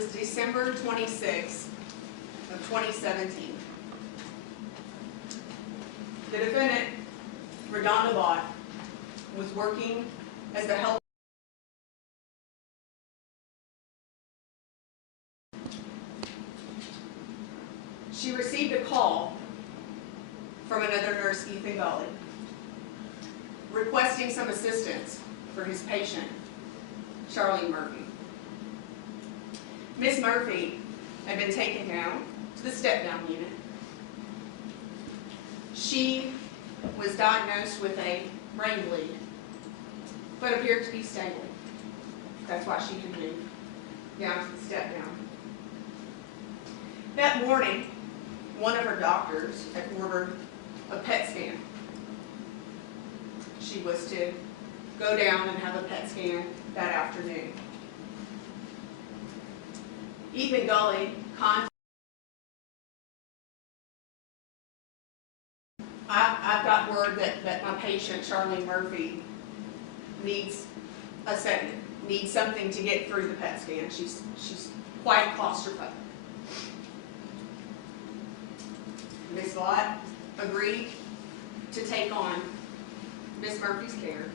was December 26th of 2017. The defendant, RaDonda Vaught, was working as the health. She received a call from another nurse, Ethan Gully, requesting some assistance for his patient, Charlene Murphy. Ms. Murphy had been taken down to the step-down unit. She was diagnosed with a brain bleed, but appeared to be stable. That's why she could move down to the step-down. That morning, one of her doctors had ordered a PET scan. She was to go down and have a PET scan that afternoon. Ethan Gully contacted. I've got word that my patient, Charlene Murphy, needs a second, needs something to get through the PET scan. She's quite claustrophobic. Ms. Vaught agreed to take on Ms. Murphy's care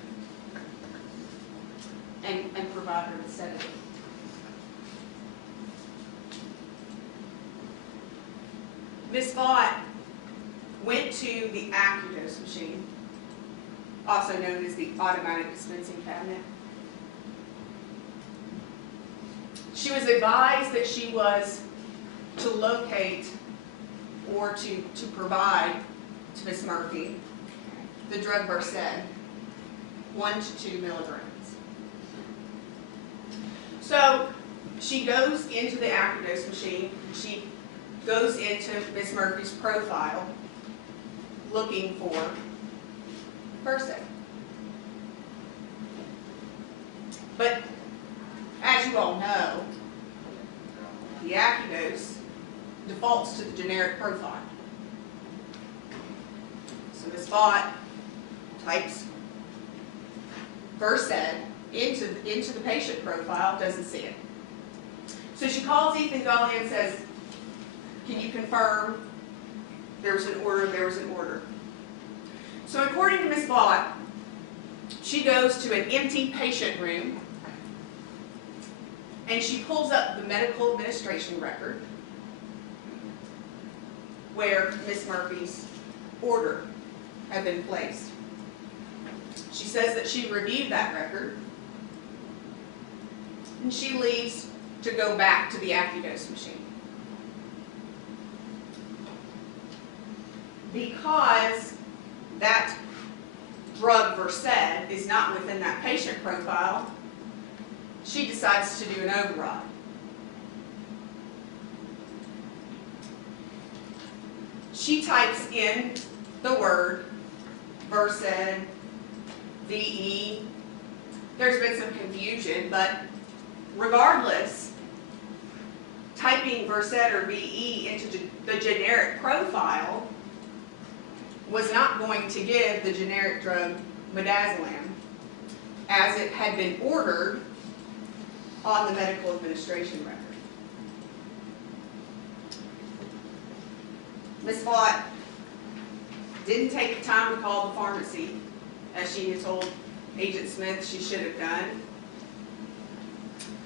and provide her with sedative. Ms. Vaught went to the AccuDose machine, also known as the automatic dispensing cabinet. She was advised that she was to locate or to provide to Ms. Murphy the drug Versed, 1 to 2 milligrams. So she goes into the AccuDose machine. She goes into Ms. Murphy's profile looking for Versed. But as you all know, the AccuDose defaults to the generic profile. So Ms. Vaught types Versed into the patient profile, doesn't see it. So she calls Ethan Gully and says, "Can you confirm there was an order, there was an order?" So according to Ms. Vaught, she goes to an empty patient room and she pulls up the medical administration record where Ms. Murphy's order had been placed. She says that she reviewed that record and she leaves to go back to the AccuDose machine. Because that drug Versed is not within that patient profile, she decides to do an override. She types in the word Versed, VE. There's been some confusion, but regardless, typing Versed or VE into the generic profile was not going to give the generic drug midazolam as it had been ordered on the medical administration record. Ms. Vaught didn't take the time to call the pharmacy, as she had told Agent Smith she should have done.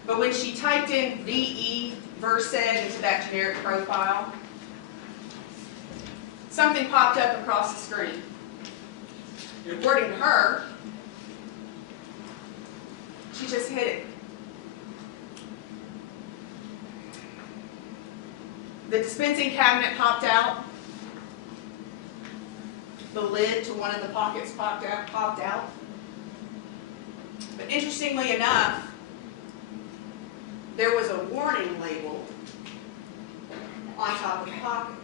But when she typed in VE Versed into that generic profile, something popped up across the screen. According to her, she just hit it. The dispensing cabinet popped out. The lid to one of the pockets popped out. But interestingly enough, there was a warning label on top of the pocket.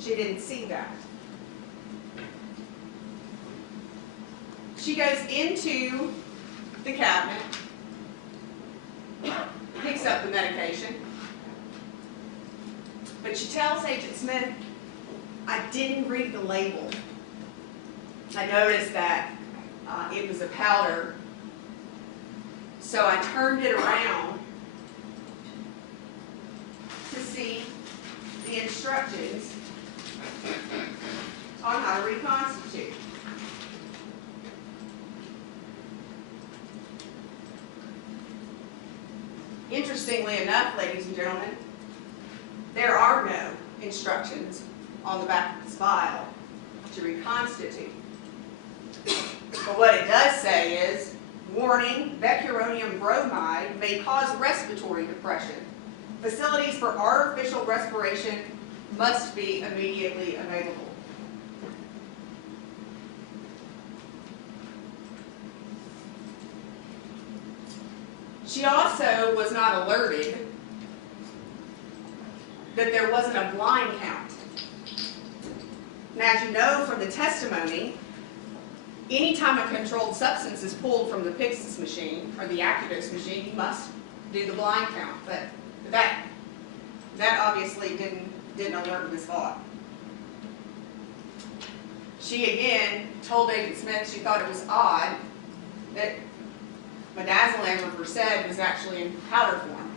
She didn't see that. She goes into the cabinet, picks up the medication, but she tells Agent Smith, "I didn't read the label. I noticed that it was a powder So I turned it around to see the instructions on how to reconstitute. Interestingly enough, ladies and gentlemen, there are no instructions on the back of this vial to reconstitute. But what it does say is, warning, becuronium bromide may cause respiratory depression. Facilities for artificial respiration must be immediately available. She also was not alerted that there wasn't a blind count. Now, as you know from the testimony, anytime a controlled substance is pulled from the Pyxis machine or the Acudose machine, you must do the blind count. But that obviously didn't alert Ms. Vaught. She again told Agent Smith she thought it was odd that midazolam or Versed was actually in powder form.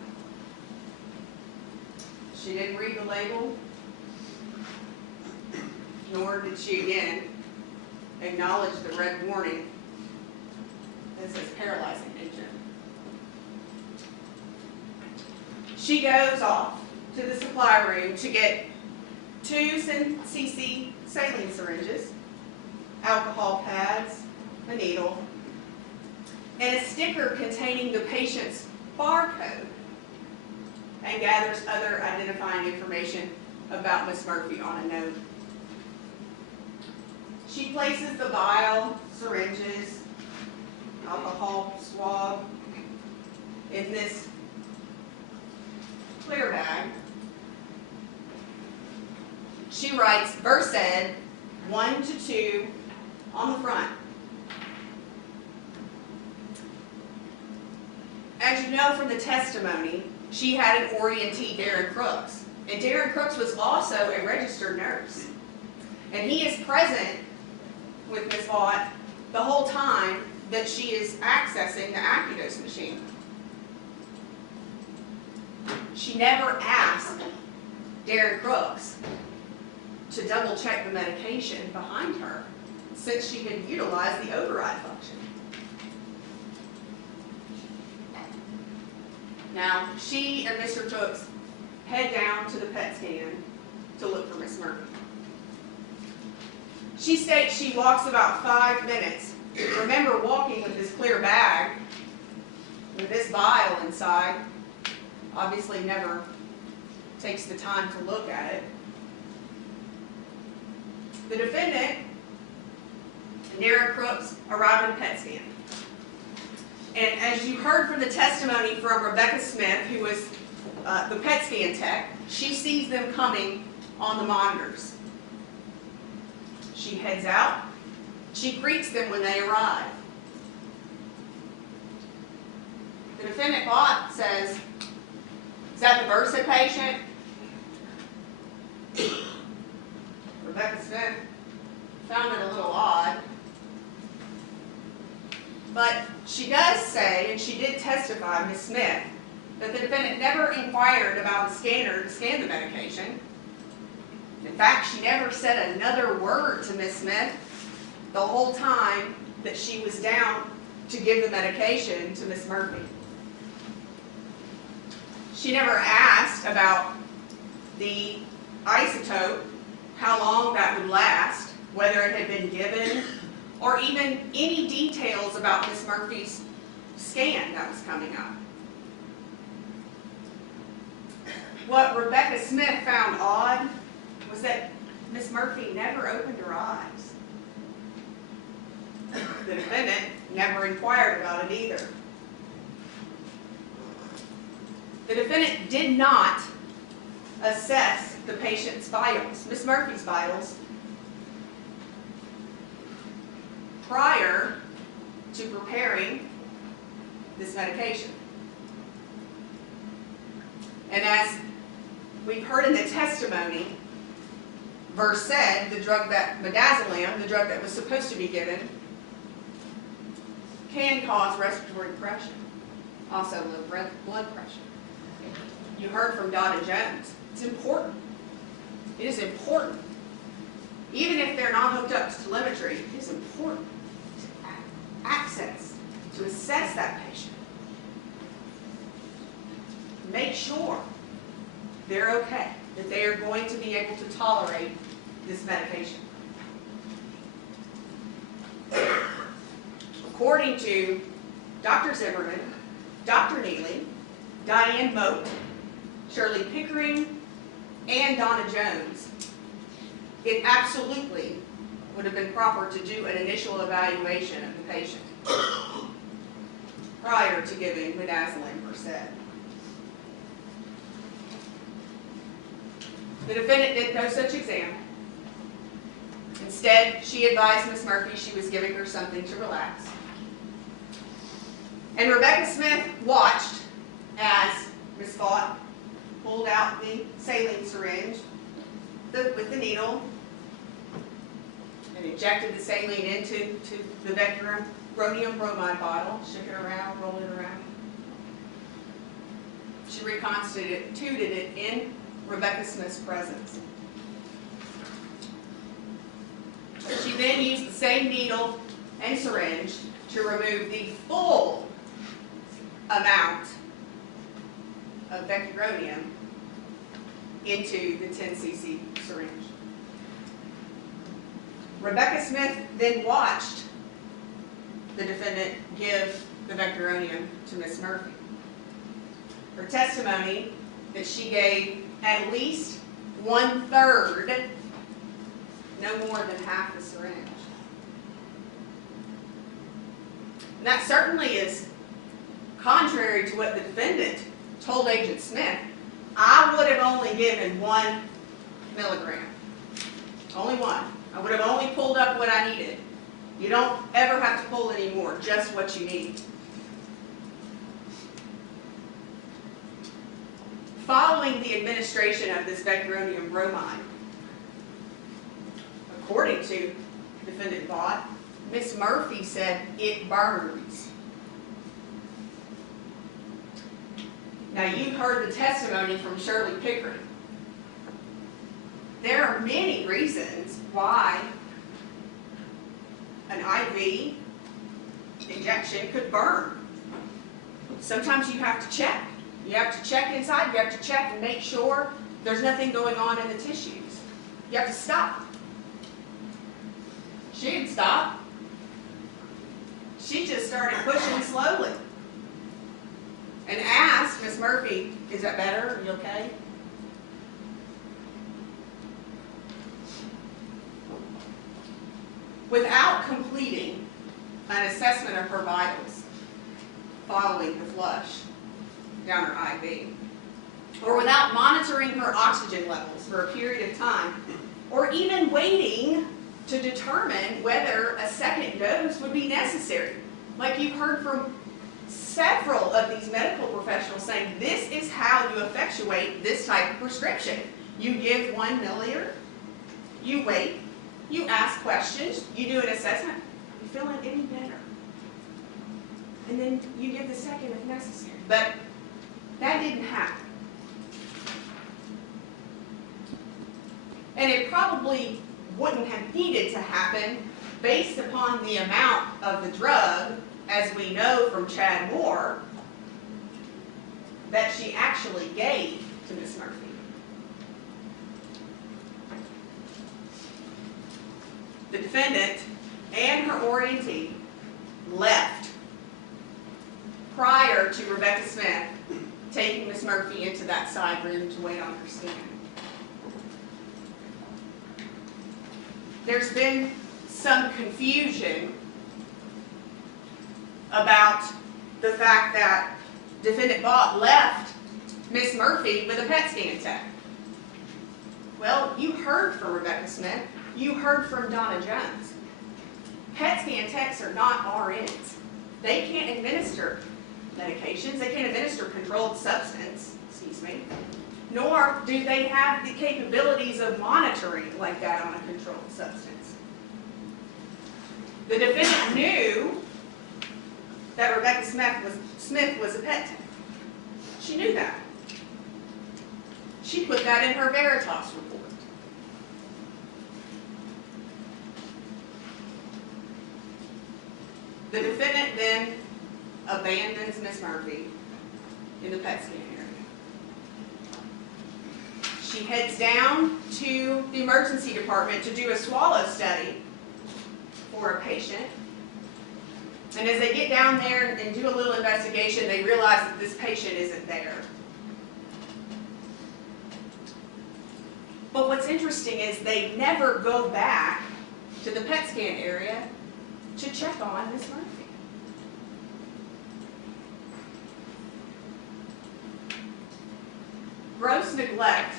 She didn't read the label, nor did she again acknowledge the red warning that says paralyzing agent. She goes off to the supply room to get 2 cc saline syringes, alcohol pads, a needle, and a sticker containing the patient's barcode, and gathers other identifying information about Miss Murphy on a note. She places the vial, syringes, alcohol swab in this clear bag. She writes Versed 1 to 2 on the front. As you know from the testimony, she had an orientee, Darren Crooks. And Darren Crooks was also a registered nurse. And he is present with Ms. Vaught the whole time that she is accessing the Acudose machine. She never asked Darren Crooks to double check the medication behind her, since she had utilized the override function. Now, she and Mr. Crooks head down to the PET scan to look for Miss Murphy. She states she walks about 5 minutes. Remember, walking with this clear bag with this vial inside, obviously never takes the time to look at it. The defendant and Darren Crooks arrive at a PET scan. And as you heard from the testimony from Rebecca Smith, who was the PET scan tech, she sees them coming on the monitors. She heads out. She greets them when they arrive. The defendant Vaught says, "Is that the Versed patient?" Rebecca Smith found it a little odd. But she does say, and she did testify, Ms. Smith, that the defendant never inquired about the scanner to scan the medication. In fact, she never said another word to Ms. Smith the whole time that she was down to give the medication to Ms. Murphy. She never asked about the isotope, how long that would last, whether it had been given, or even any details about Ms. Murphy's scan that was coming up. What Rebecca Smith found odd was that Ms. Murphy never opened her eyes. The defendant never inquired about it either. The defendant did not assess the patient's vitals, Ms. Murphy's vitals, prior to preparing this medication. And as we've heard in the testimony, Versed, the drug that, midazolam, the drug that was supposed to be given, can cause respiratory depression. also low blood pressure. You heard from Donna Jones. It's important. It is important. Even if they're not hooked up to telemetry, it is important to access, to assess that patient. Make sure they're okay, that they are going to be able to tolerate this medication. According to Dr. Zimmerman, Dr. Neely, Diane Moat, Shirley Pickering, and Donna Jones, it absolutely would have been proper to do an initial evaluation of the patient prior to giving midazolam Versed. The defendant did no such exam. Instead, she advised Ms. Murphy she was giving her something to relax. And Rebecca Smith watched as Ms. Vaught pulled out the saline syringe with the needle and injected the saline into the vecuronium bromide bottle, shook it around, rolled it around. She reconstituted it in Rebecca Smith's presence. She then used the same needle and syringe to remove the full amount of vecuronium into the 10 cc syringe. Rebecca Smith then watched the defendant give the vecuronium to Ms. Murphy. Her testimony that she gave at least 1/3, no more than half the syringe. And that certainly is contrary to what the defendant told Agent Smith. I would have only given 1 milligram. Only 1. I would have only pulled up what I needed. You don't ever have to pull any more, just what you need. Following the administration of this vecuronium bromide, according to Defendant Vaught, Ms. Murphy said it burns. Now, you've heard the testimony from Shirley Pickering. There are many reasons why an IV injection could burn. Sometimes you have to check. You have to check inside. You have to check and make sure there's nothing going on in the tissues. You have to stop. She didn't stop. She just started pushing slowly and asked Ms. Murphy, is that better? Are you okay? Without completing an assessment of her vitals following the flush down her IV, or without monitoring her oxygen levels for a period of time, or even waiting to determine whether a second dose would be necessary. Like you've heard from several of these medical professionals saying, this is how you effectuate this type of prescription. You give 1 milliliter, you wait, you ask questions, you do an assessment, you feeling any better? And then you give the second if necessary. But that didn't happen. And it probably wouldn't have needed to happen based upon the amount of the drug, as we know from Chad Moore, that she actually gave to Ms. Murphy. The defendant and her orientee left prior to Rebecca Smith taking Ms. Murphy into that side room to wait on her scan. There's been some confusion about the fact that Defendant Vaught left Ms. Murphy with a PET scan tech. Well, you heard from Rebecca Smith. You heard from Donna Jones. PET scan techs are not RNs. They can't administer medications. They can't administer controlled substance, nor do they have the capabilities of monitoring like that on a controlled substance. The defendant knew that Rebecca Smith was a pet tech. She knew that. She put that in her Veritas report. The defendant then abandons Miss Murphy in the PET scan area. She heads down to the emergency department to do a swallow study for a patient. And as they get down there and do a little investigation, they realize that this patient isn't there. But what's interesting is they never go back to the PET scan area to check on Miss Murphy. Gross neglect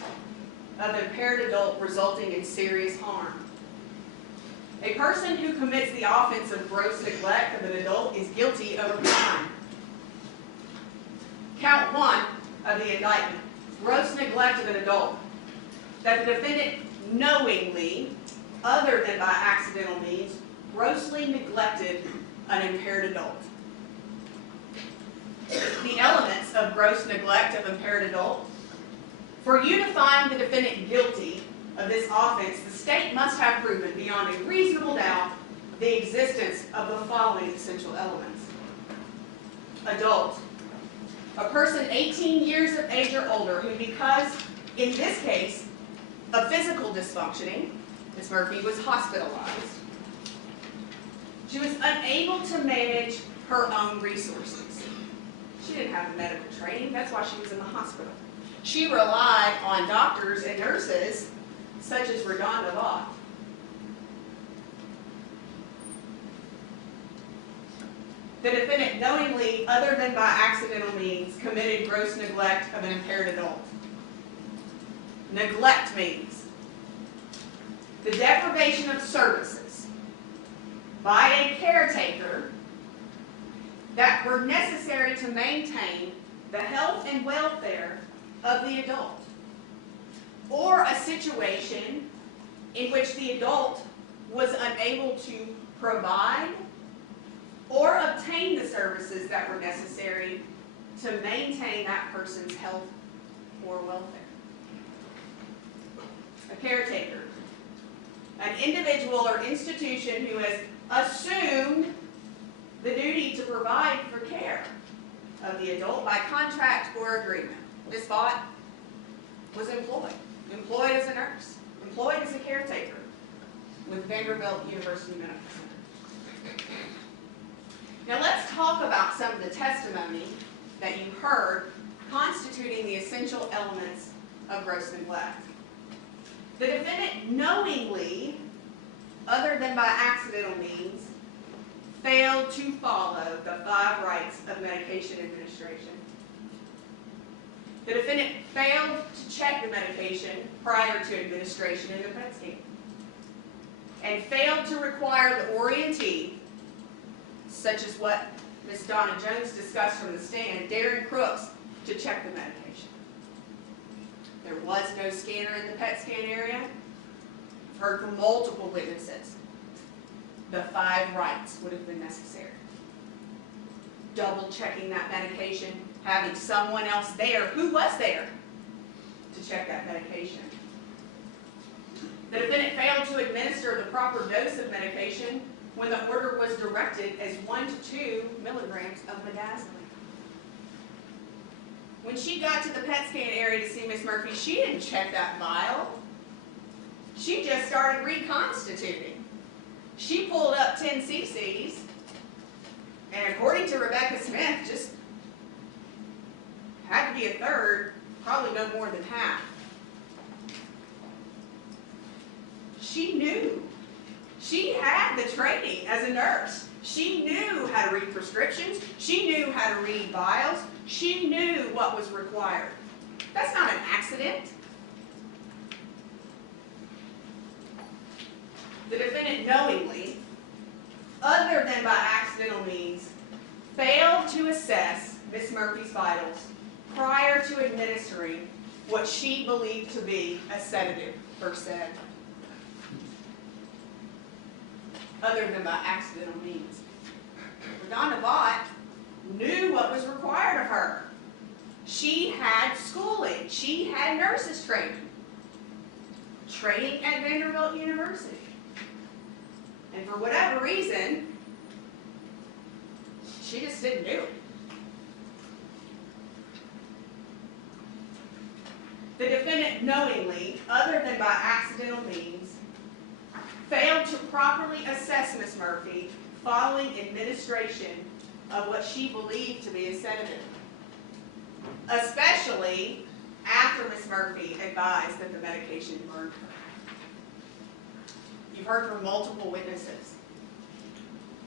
of an impaired adult resulting in serious harm. A person who commits the offense of gross neglect of an adult is guilty of a crime. Count 1 of the indictment, gross neglect of an adult. That the defendant knowingly, other than by accidental means, grossly neglected an impaired adult. The elements of gross neglect of impaired adult. For you to find the defendant guilty of this offense, the state must have proven beyond a reasonable doubt the existence of the following essential elements. Adult. A person 18 years of age or older who, because, in this case, of physical dysfunctioning, Ms. Murphy was hospitalized. She was unable to manage her own resources. She didn't have the medical training, that's why she was in the hospital. She relied on doctors and nurses such as RaDonda Vaught. The defendant knowingly, other than by accidental means, committed gross neglect of an impaired adult. Neglect means the deprivation of services by a caretaker that were necessary to maintain the health and welfare of the adult, or a situation in which the adult was unable to provide or obtain the services that were necessary to maintain that person's health or welfare. A caretaker, an individual or institution who has assumed the duty to provide for care of the adult by contract or agreement. Ms. Vaught was employed as a nurse, employed as a caretaker with Vanderbilt University Medical Center. Now let's talk about some of the testimony that you heard constituting the essential elements of gross neglect. The defendant knowingly, other than by accidental means, failed to follow the 5 rights of medication administration. The defendant failed to check the medication prior to administration in the PET scan, and failed to require the orientee, such as what Ms. Donna Jones discussed from the stand, Darren Crooks, to check the medication. There was no scanner in the PET scan area. I've heard from multiple witnesses. The 5 rights would have been necessary. Double checking that medication, having someone else there who was there to check that medication. The defendant failed to administer the proper dose of medication when the order was directed as 1 to 2 milligrams of midazolam. When she got to the PET scan area to see Ms. Murphy, she didn't check that vial. She just started reconstituting. She pulled up 10 cc's, and according to Rebecca Smith, just had to be a third, probably no more than half. She knew. She had the training as a nurse. She knew how to read prescriptions. She knew how to read vials. She knew what was required. That's not an accident. The defendant knowingly, other than by accidental means, failed to assess Ms. Murphy's vitals prior to administering what she believed to be a sedative per se, other than by accidental means. RaDonda Vaught knew what was required of her. She had schooling. She had nurses training at Vanderbilt University. And for whatever reason, she just didn't do it. The defendant knowingly, other than by accidental means, failed to properly assess Ms. Murphy following administration of what she believed to be a sedative, especially after Ms. Murphy advised that the medication burned her. You've heard from multiple witnesses.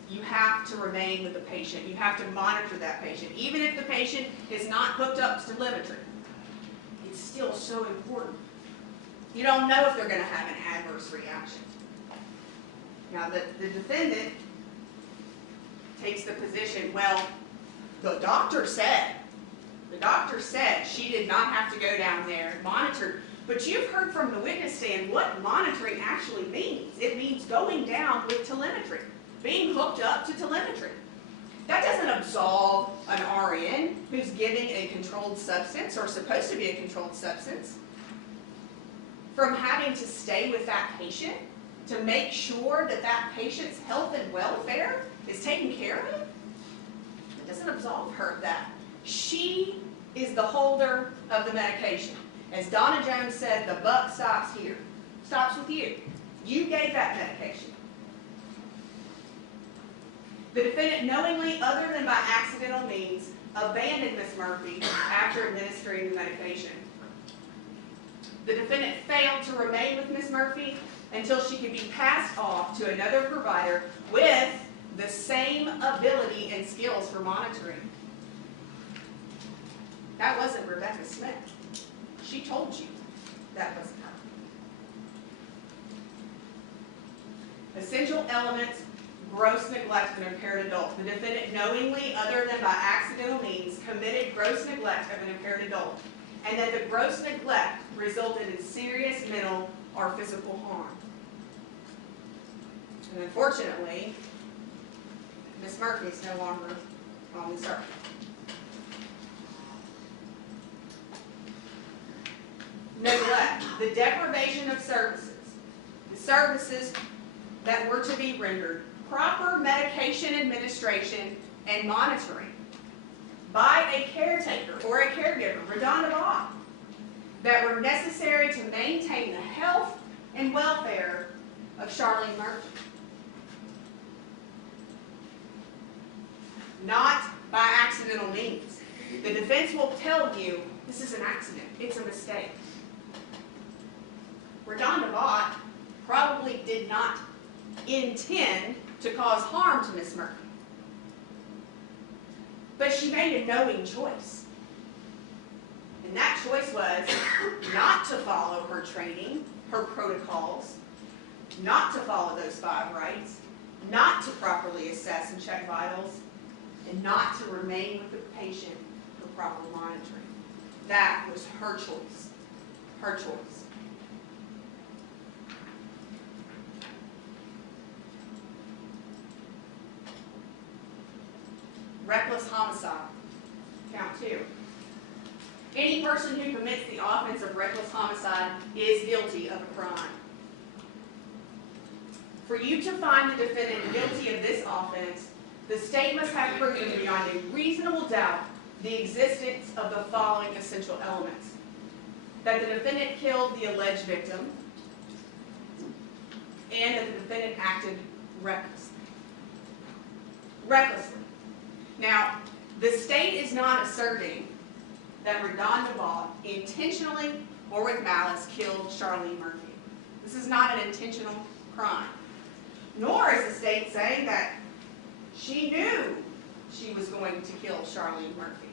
You have to remain with the patient. You have to monitor that patient. Even if the patient is not hooked up to telemetry, it's still so important. You don't know if they're going to have an adverse reaction. Now, the defendant takes the position, well, the doctor said she did not have to go down there and monitor. But you've heard from the witness stand what monitoring actually means. It means going down with telemetry, being hooked up to telemetry. That doesn't absolve an RN who's giving a controlled substance, or supposed to be a controlled substance, from having to stay with that patient to make sure that that patient's health and welfare is taken care of. It doesn't absolve her of that. She is the holder of the medication. As Donna Jones said, the buck stops here. Stops with you. You gave that medication. The defendant knowingly, other than by accidental means, abandoned Ms. Murphy after administering the medication. The defendant failed to remain with Ms. Murphy until she could be passed off to another provider with the same ability and skills for monitoring. That wasn't Rebecca Smith. She told you that wasn't her. Essential elements: gross neglect of an impaired adult. The defendant knowingly, other than by accidental means, committed gross neglect of an impaired adult, and that the gross neglect resulted in serious mental or physical harm. And unfortunately, Ms. Murphy is no longer on this earth. Neglect, the deprivation of services, the services that were to be rendered, proper medication administration and monitoring by a caretaker or a caregiver, RaDonda Vaught, that were necessary to maintain the health and welfare of Charlene Murphy. Not by accidental means. The defense will tell you this is an accident, it's a mistake. RaDonda Vaught probably did not intend to cause harm to Ms. Murphy, but she made a knowing choice. And that choice was not to follow her training, her protocols, not to follow those 5 rights, not to properly assess and check vitals, and not to remain with the patient for proper monitoring. That was her choice. Her choice. Reckless homicide. Count 2. Any person who commits the offense of reckless homicide is guilty of a crime. For you to find the defendant guilty of this offense, the state must have proven beyond a reasonable doubt the existence of the following essential elements: that the defendant killed the alleged victim, and that the defendant acted recklessly. Recklessly. Now, the state is not asserting that RaDonda Vaught intentionally or with malice killed Charlene Murphy. This is not an intentional crime. Nor is the state saying that she knew she was going to kill Charlene Murphy.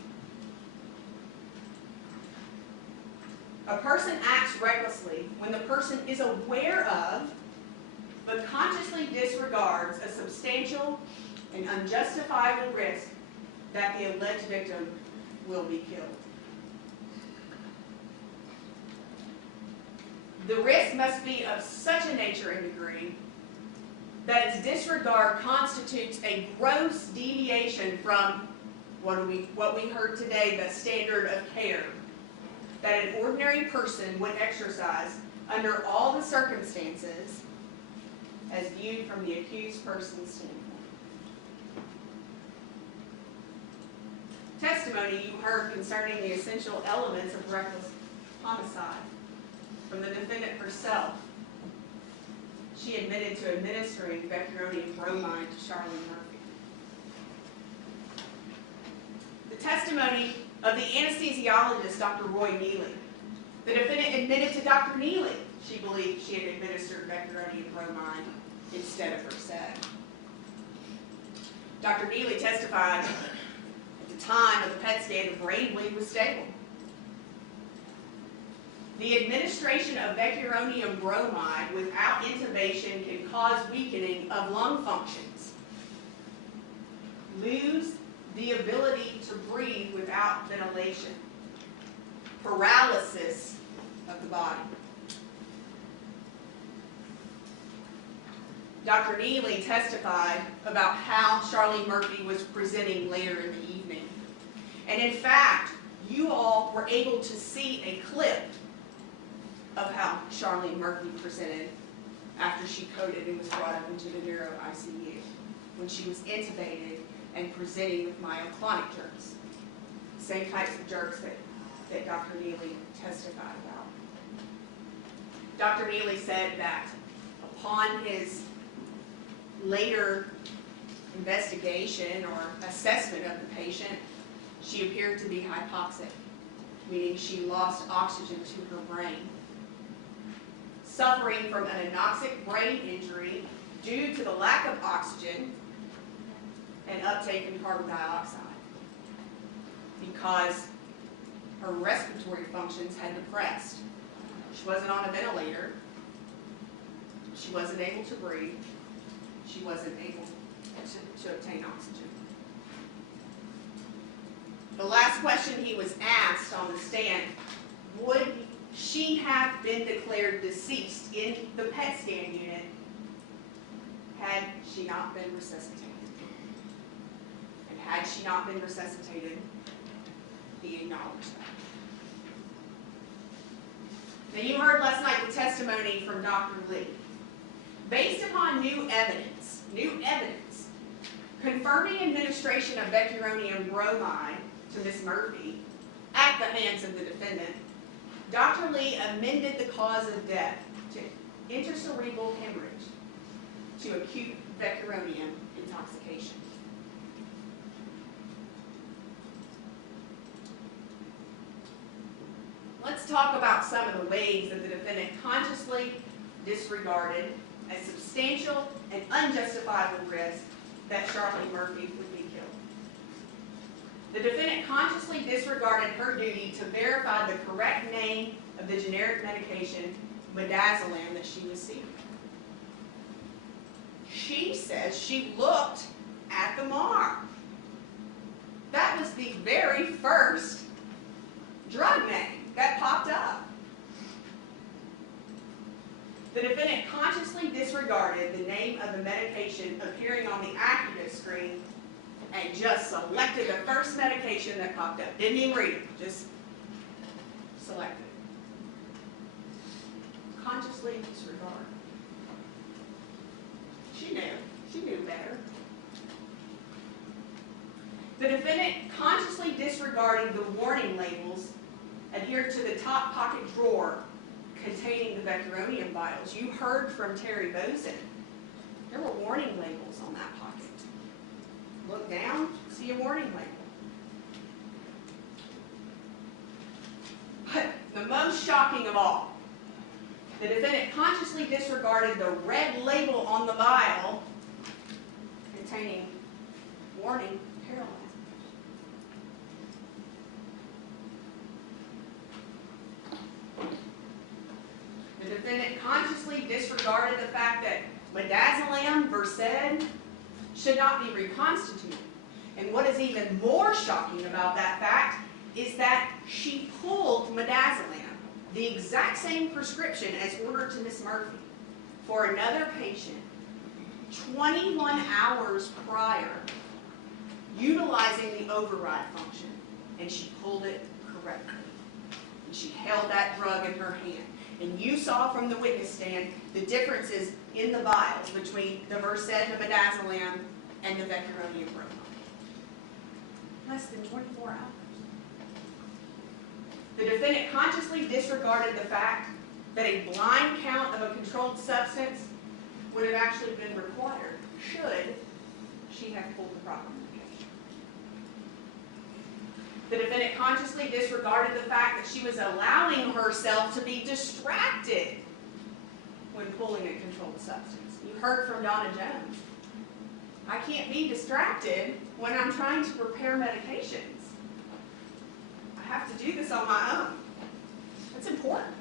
A person acts recklessly when the person is aware of, but consciously disregards, a substantial and unjustifiable risk that the alleged victim will be killed. The risk must be of such a nature and degree that its disregard constitutes a gross deviation from what we heard today, the standard of care that an ordinary person would exercise under all the circumstances as viewed from the accused person's standpoint. Testimony you heard concerning the essential elements of reckless homicide from the defendant herself. She admitted to administering vecuronium bromide to Charlene Murphy. The testimony of the anesthesiologist, Dr. Roy Neely. The defendant admitted to Dr. Neely she believed she had administered vecuronium bromide instead of Versed. Dr. Neely testified at the time of the PET scan the brain bleed was stable. The administration of vecuronium bromide without intubation can cause weakening of lung functions, lose the ability to breathe without ventilation, paralysis of the body. Dr. Neely testified about how Charlene Murphy was presenting later in the evening. And in fact, you all were able to see a clip of how Charlene Murphy presented after she coded and was brought up into the neuro ICU when she was intubated and presenting with myoclonic jerks. Same types of jerks that Dr. Neely testified about. Dr. Neely said that upon his later investigation or assessment of the patient, she appeared to be hypoxic, meaning she lost oxygen to her brain. Suffering from an anoxic brain injury due to the lack of oxygen and uptake in carbon dioxide because her respiratory functions had depressed. She wasn't on a ventilator. She wasn't able to breathe. She wasn't able to obtain oxygen. The last question he was asked on the stand, would she have been declared deceased in the PET scan unit had she not been resuscitated? And had she not been resuscitated, he acknowledged that. Now you heard last night the testimony from Dr. Lee. Based upon new evidence confirming administration of vecuronium bromide to Ms. Murphy at the hands of the defendant, Dr. Lee amended the cause of death to intracerebral hemorrhage to acute vecuronium intoxication. Let's talk about some of the ways that the defendant consciously disregarded a substantial and unjustifiable risk that Charlene Murphy would be killed. The defendant consciously disregarded her duty to verify the correct name of the generic medication, midazolam, that she was seeking. She says she looked at the MAR. That was the very first drug name that popped up. The defendant consciously disregarded the name of the medication appearing on the Acuvus screen and just selected the first medication that popped up. Didn't even read it, just selected. Consciously disregard. She knew better. The defendant consciously disregarded the warning labels adhered to the top pocket drawer containing the vecuronium vials. You heard from Terry Bozen. There were warning labels on that pocket. Look down, see a warning label. But the most shocking of all, the defendant consciously disregarded the red label on the vial containing warning paralyzed. The defendant consciously disregarded the fact that midazolam, Versed, should not be reconstituted. And what is even more shocking about that fact is that she pulled midazolam, the exact same prescription as ordered to Ms. Murphy, for another patient 21 hours prior utilizing the override function, and she pulled it correctly. And she held that drug in her hand. And you saw from the witness stand the differences in the vials between the Versed, the midazolam, and the vecuronium bromide. Less than 24 hours. The defendant consciously disregarded the fact that a blind count of a controlled substance would have actually been required should she have pulled the proper medication. The defendant consciously disregarded the fact that she was allowing herself to be distracted when pulling a controlled substance. You heard from Donna Jones. I can't be distracted when I'm trying to prepare medications. I have to do this on my own. That's important.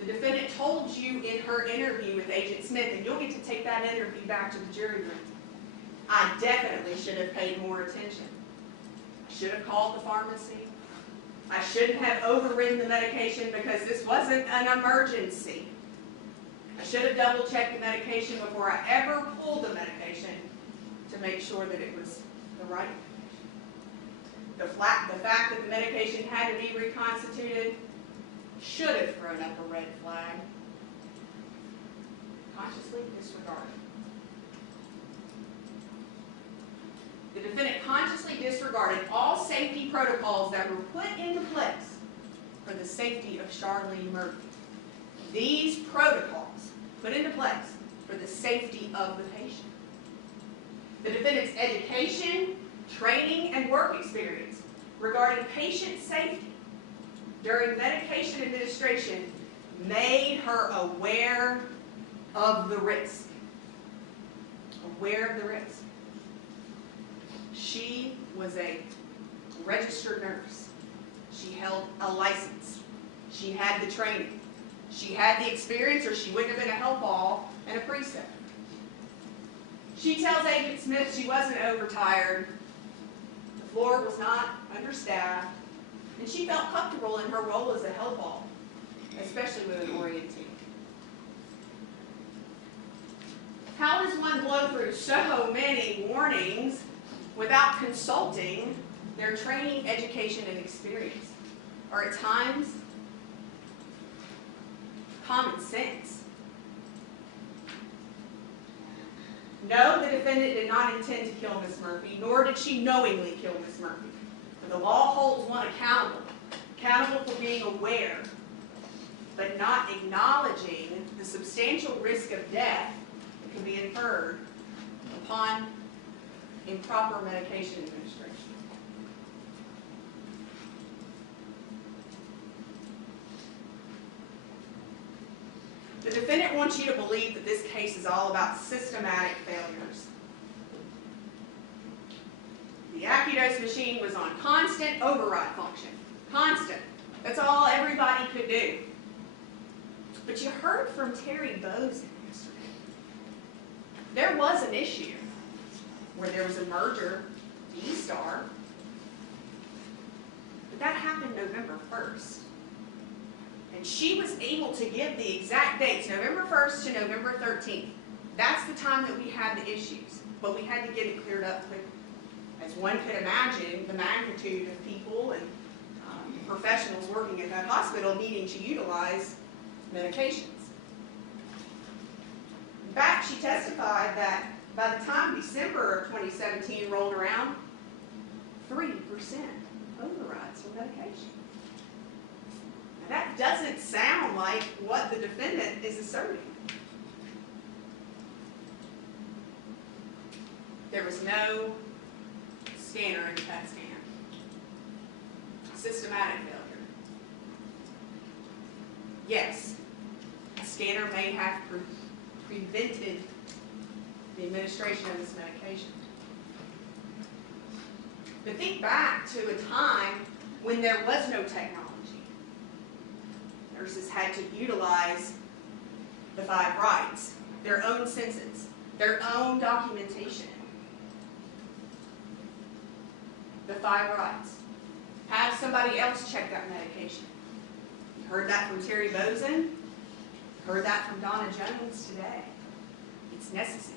The defendant told you in her interview with Agent Smith, and you'll get to take that interview back to the jury room, I definitely should have paid more attention. I should have called the pharmacy. I shouldn't have overridden the medication because this wasn't an emergency. I should have double-checked the medication before I ever pulled the medication to make sure that it was the right medication. The fact that the medication had to be reconstituted should have thrown up a red flag. Consciously disregarded. The defendant consciously disregarded all safety protocols that were put into place for the safety of Charlene Murphy. These protocols put into place for the safety of the patient. The defendant's education, training, and work experience regarding patient safety during medication administration made her aware of the risk. Aware of the risk. She was a registered nurse. She held a license. She had the training. She had the experience, or she wouldn't have been a help-all and a precept. She tells Agent Smith she wasn't overtired. The floor was not understaffed. And she felt comfortable in her role as a help-all, especially with an orientee. How does one blow through so many warnings without consulting their training, education, and experience? Or at times, common sense. No, the defendant did not intend to kill Miss Murphy, nor did she knowingly kill Miss Murphy. But the law holds one accountable for being aware, but not acknowledging the substantial risk of death that can be inferred upon improper medication administration. The defendant wants you to believe that this case is all about systematic failures. The AccuDose machine was on constant override function. Constant. That's all everybody could do. But you heard from Terry Bozen yesterday. There was an issue where there was a merger, D-Star, but that happened November 1st. And she was able to give the exact dates, November 1st to November 13th. That's the time that we had the issues, but we had to get it cleared up quickly. As one could imagine, the magnitude of people and professionals working at that hospital needing to utilize medications. In fact, she testified that by the time December of 2017 rolled around, 3% overrides for medication. Now, that doesn't sound like what the defendant is asserting. There was no scanner in the PET scan. Systematic failure. Yes, a scanner may have prevented the administration of this medication. But think back to a time when there was no technology. Nurses had to utilize the 5 rights, their own senses, their own documentation. The 5 rights. Have somebody else check that medication. You heard that from Terry Bozen. Heard that from Donna Jones today. It's necessary.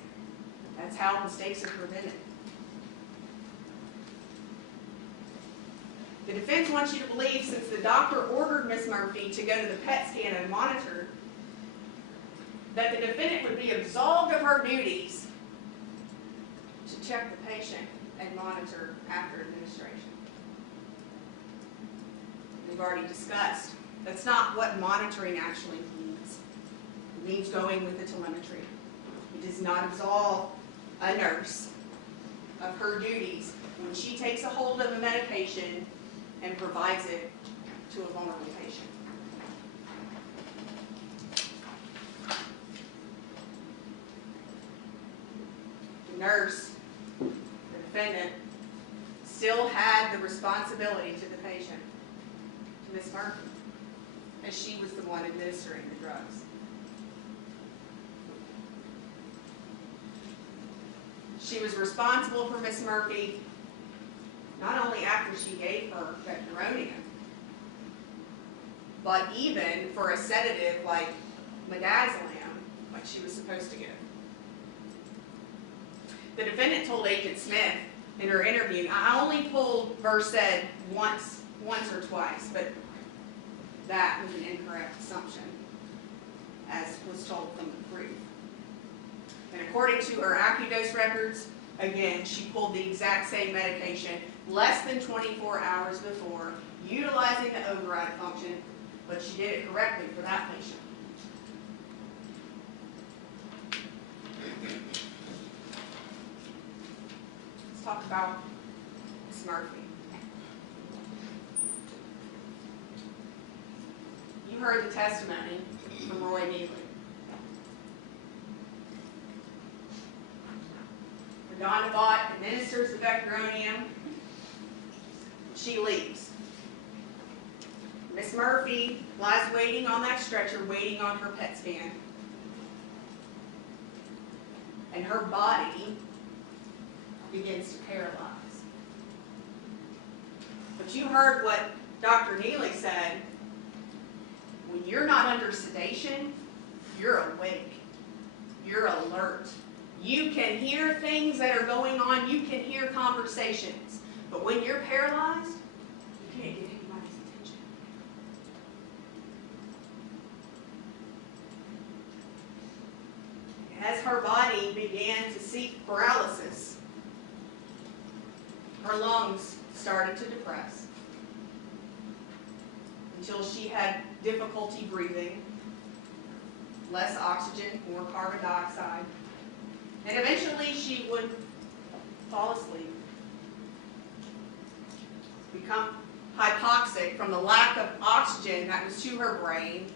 That's how mistakes are prevented. The defense wants you to believe, since the doctor ordered Ms. Murphy to go to the PET scan and monitor, that the defendant would be absolved of her duties to check the patient and monitor after administration. We've already discussed, that's not what monitoring actually means. It means going with the telemetry. It does not absolve a nurse of her duties when she takes a hold of a medication and provides it to a vulnerable patient. The nurse, the defendant, still had the responsibility to the patient, to Ms. Murphy, as she was the one administering the drugs. She was responsible for Ms. Murphy not only after she gave her vecuronium, but even for a sedative like midazolam, like she was supposed to give. The defendant told Agent Smith in her interview, I only pulled Versed once or twice, but that was an incorrect assumption, as was told from the proof. And according to her AccuDose records, again, she pulled the exact same medication less than 24 hours before, utilizing the override function, but she did it correctly for that patient. Let's talk about Ms. Murphy. You heard the testimony from Roy Neely. RaDonda Vaught administers the vecuronium. She leaves. Ms. Murphy lies waiting on that stretcher, waiting on her PET scan. And her body begins to paralyze. But you heard what Dr. Neely said. When you're not under sedation, you're awake. You're alert. You can hear things that are going on. You can hear conversations. But when you're paralyzed, you can't get anybody's attention. As her body began to seek paralysis, her lungs started to depress until she had difficulty breathing, less oxygen, more carbon dioxide, and eventually she would fall asleep, become hypoxic from the lack of oxygen that was to her brain,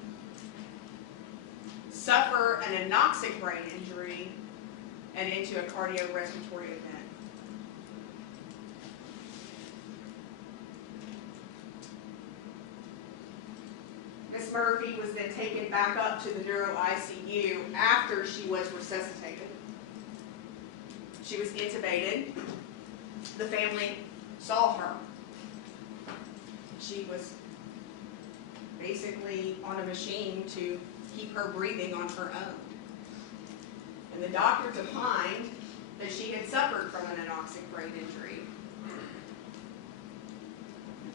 suffer an anoxic brain injury, and into a cardiorespiratory event. Ms. Murphy was then taken back up to the neuro ICU after she was resuscitated. She was intubated. The family saw her. She was basically on a machine to keep her breathing on her own. And the doctors opined that she had suffered from an anoxic brain injury.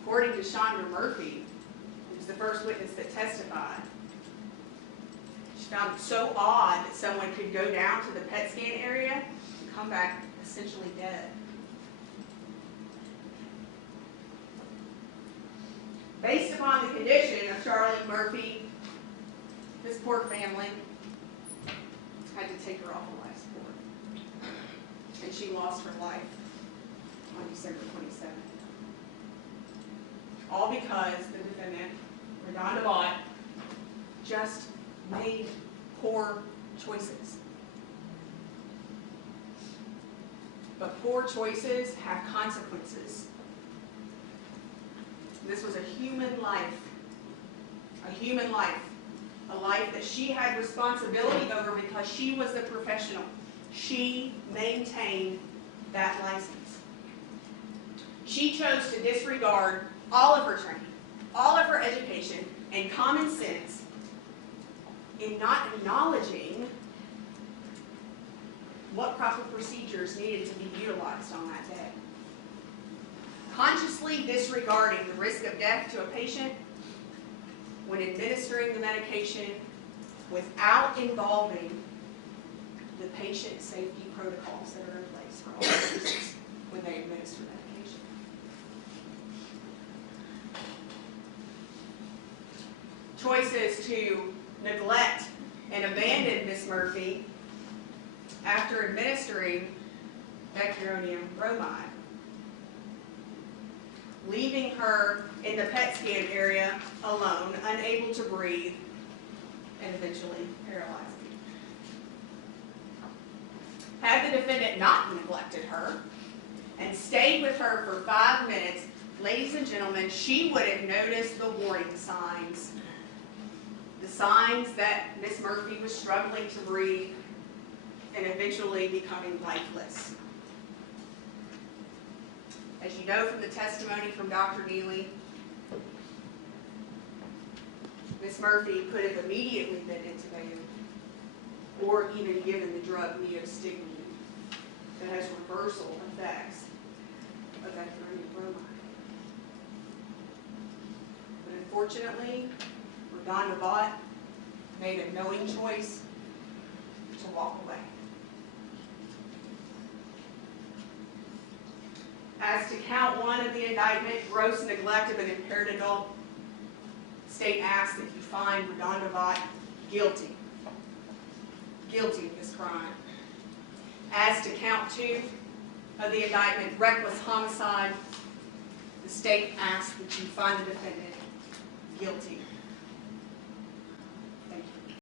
According to Chandra Murphy, who was the first witness that testified, she found it so odd that someone could go down to the PET scan area and come back essentially dead. Based upon the condition of Charlie Murphy, this poor family had to take her off of life support. And she lost her life on December 27th. All because the defendant, RaDonda Vaught, just made poor choices. But poor choices have consequences. This was a human life, a life that she had responsibility over because she was the professional. She maintained that license. She chose to disregard all of her training, all of her education, and common sense in not acknowledging what proper procedures needed to be utilized on that day. Consciously disregarding the risk of death to a patient when administering the medication without involving the patient safety protocols that are in place for all nurses when they administer medication. Choices to neglect and abandon Miss Murphy after administering vecuronium bromide. Leaving her in the PET scan area alone, unable to breathe, and eventually paralyzing. Had the defendant not neglected her and stayed with her for 5 minutes, ladies and gentlemen, she would have noticed the warning signs. The signs that Miss Murphy was struggling to breathe and eventually becoming lifeless. As you know from the testimony from Dr. Neely, Miss Murphy could have immediately been intubated or even given the drug neostigmine that has reversal effects of vecuronium bromide. But unfortunately, RaDonda Vaught made a knowing choice to walk away. As to count 1 of the indictment, gross neglect of an impaired adult, state asks that you find RaDonda Vaught guilty of this crime. As to count 2 of the indictment, reckless homicide, the state asks that you find the defendant guilty